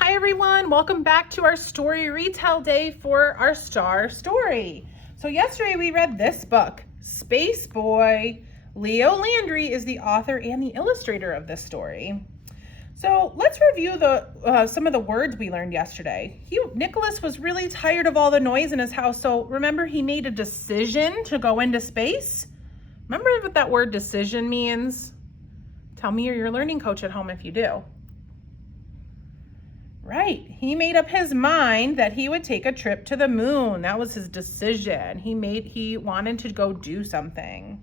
Hi everyone, welcome back to our story retell day for our star story. So yesterday we read this book, Space Boy. Leo Landry is the author and the illustrator of this story. So let's review some of the words we learned yesterday. Nicholas was really tired of all the noise in his house, so remember he made a decision to go into space? Remember what that word decision means? Tell me or your learning coach at home if you do. Right, he made up his mind that he would take a trip to the moon. That was his decision. He wanted to go do something.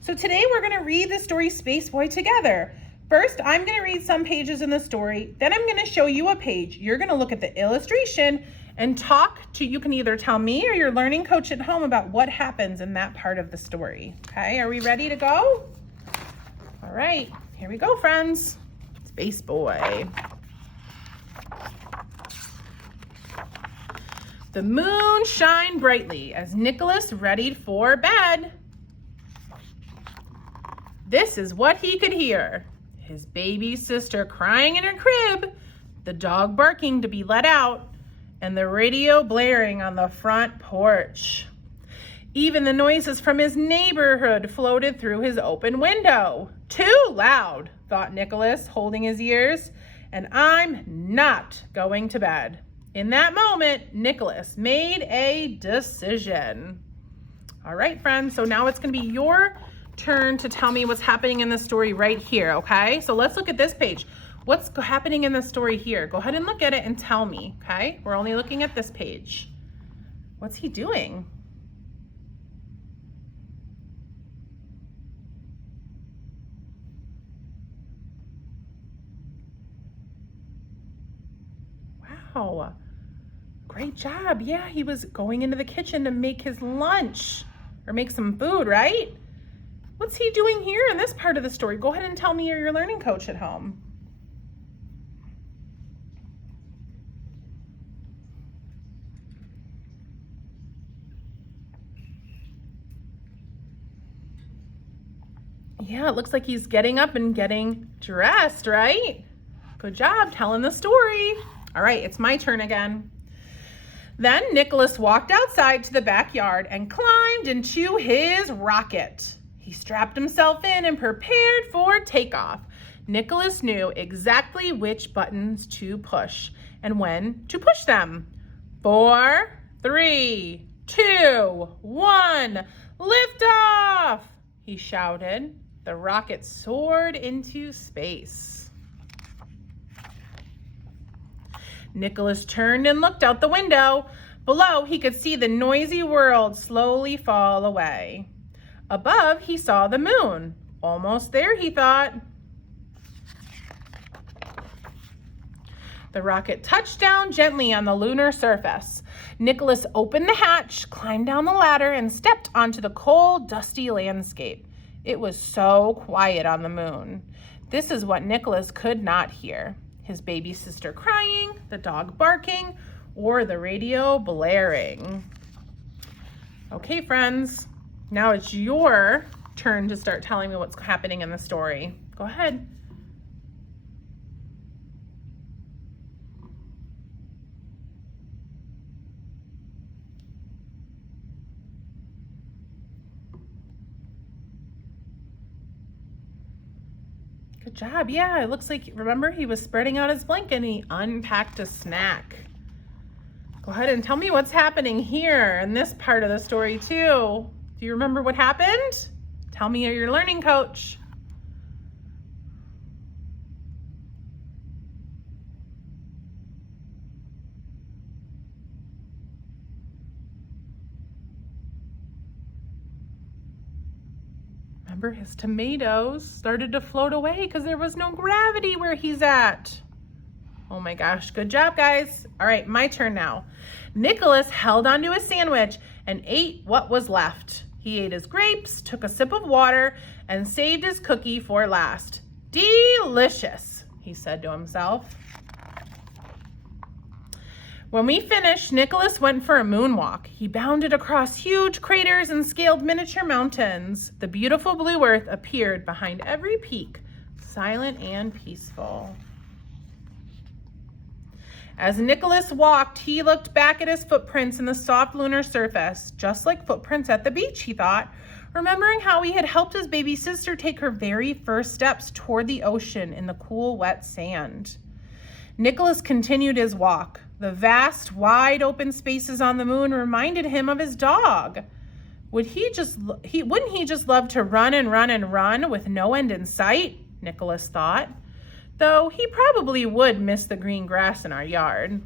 So today we're gonna read the story Space Boy together. First, I'm gonna read some pages in the story, then I'm gonna show you a page. You're gonna look at the illustration and you can either tell me or your learning coach at home about what happens in that part of the story. Okay, are we ready to go? All right, here we go, friends. Space Boy. The moon shined brightly as Nicholas readied for bed. This is what he could hear. His baby sister crying in her crib, the dog barking to be let out, and the radio blaring on the front porch. Even the noises from his neighborhood floated through his open window. Too loud, thought Nicholas, holding his ears, and I'm not going to bed. In that moment, Nicholas made a decision. All right, friends, so now it's gonna be your turn to tell me what's happening in the story right here, okay? So let's look at this page. What's happening in the story here? Go ahead and look at it and tell me, okay? We're only looking at this page. What's he doing? Wow. Great job. Yeah, he was going into the kitchen to make his lunch or make some food, right? What's he doing here in this part of the story? Go ahead and tell me or your learning coach at home. Yeah, it looks like he's getting up and getting dressed, right? Good job telling the story. All right, it's my turn again. Then Nicholas walked outside to the backyard and climbed into his rocket. He strapped himself in and prepared for takeoff. Nicholas knew exactly which buttons to push and when to push them. 4, 3, 2, 1, lift off, he shouted. The rocket soared into space. Nicholas turned and looked out the window. Below, he could see the noisy world slowly fall away. Above, he saw the moon. Almost there, he thought. The rocket touched down gently on the lunar surface. Nicholas opened the hatch, climbed down the ladder, and stepped onto the cold, dusty landscape. It was so quiet on the moon. This is what Nicholas could not hear. His baby sister crying, the dog barking, or the radio blaring. Okay, friends, now it's your turn to start telling me what's happening in the story. Go ahead. Good job. Yeah, it looks like, remember, he was spreading out his blanket and he unpacked a snack. Go ahead and tell me what's happening here in this part of the story too. Do you remember what happened? Tell me or your learning coach. Remember, his tomatoes started to float away because there was no gravity where he's at. Oh my gosh, good job, guys. All right, my turn now. Nicholas held onto his sandwich and ate what was left. He ate his grapes, took a sip of water, and saved his cookie for last. Delicious, he said to himself. When we finished, Nicholas went for a moonwalk. He bounded across huge craters and scaled miniature mountains. The beautiful blue earth appeared behind every peak, silent and peaceful. As Nicholas walked, he looked back at his footprints in the soft lunar surface, just like footprints at the beach, he thought, remembering how he had helped his baby sister take her very first steps toward the ocean in the cool, wet sand. Nicholas continued his walk. The vast, wide open spaces on the moon reminded him of his dog. Wouldn't he just love to run and run and run with no end in sight? Nicholas thought. Though he probably would miss the green grass in our yard.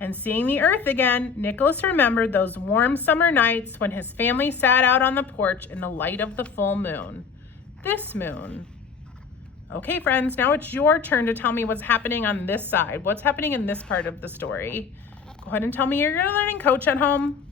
And seeing the earth again, Nicholas remembered those warm summer nights when his family sat out on the porch in the light of the full moon. This moon. Okay, friends, now it's your turn to tell me what's happening on this side. What's happening in this part of the story? Go ahead and tell me you're your learning coach at home.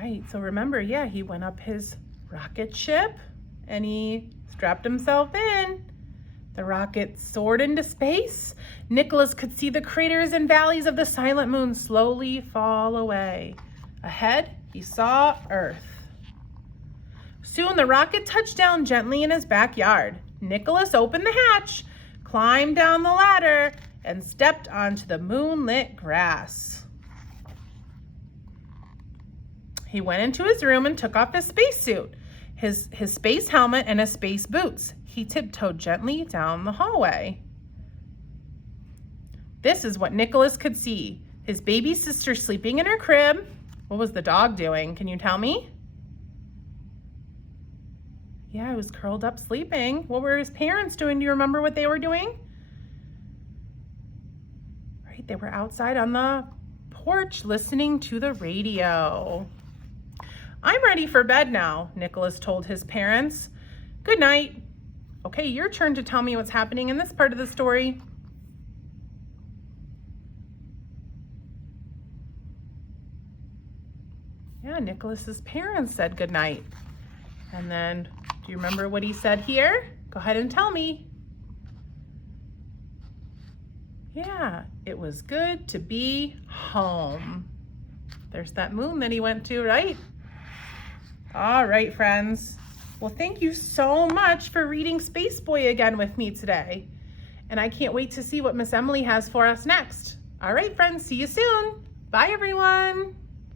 Right, so remember, he went up his rocket ship and he strapped himself in. The rocket soared into space. Nicholas could see the craters and valleys of the silent moon slowly fall away. Ahead, he saw Earth. Soon the rocket touched down gently in his backyard. Nicholas opened the hatch, climbed down the ladder, and stepped onto the moonlit grass. He went into his room and took off his spacesuit, his space helmet, and his space boots. He tiptoed gently down the hallway. This is what Nicholas could see. His baby sister sleeping in her crib. What was the dog doing? Can you tell me? Yeah, he was curled up sleeping. What were his parents doing? Do you remember what they were doing? Right, they were outside on the porch listening to the radio. I'm ready for bed now, Nicholas told his parents. Good night. Okay, your turn to tell me what's happening in this part of the story. Yeah, Nicholas's parents said good night. And then, do you remember what he said here? Go ahead and tell me. Yeah, it was good to be home. There's that moon that he went to, right? All right, friends. Well, thank you so much for reading Space Boy again with me today. And I can't wait to see what Miss Emily has for us next. All right, friends, see you soon. Bye, everyone.